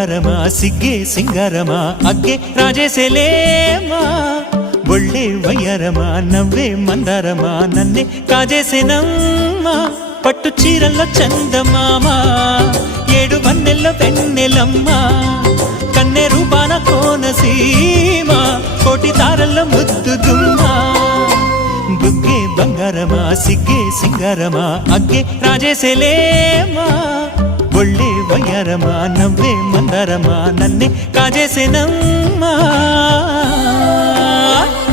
బంగారమా సిగ్గే సింగారమా అగ్గే రాజేసేలేమా ఒళ్ళే వయ్యారమా నవ్వే మందారమా నన్నే కాజేసేనమ్మా పట్టు చీరల్లో చందమామా ఏడు వన్నెల్లో వెన్నెలమ్మా కన్నె రూపాన కోనసీమ కోటి తారల్లో ముద్దుదుమ్మా బుగ్గే బంగారమా సిగ్గే సింగారమా అగ్గే రాజేసేలేమా ఒళ్ళే వయ్యారమా నవ్వే మందారమా నన్నే కాజేసేనమ్మా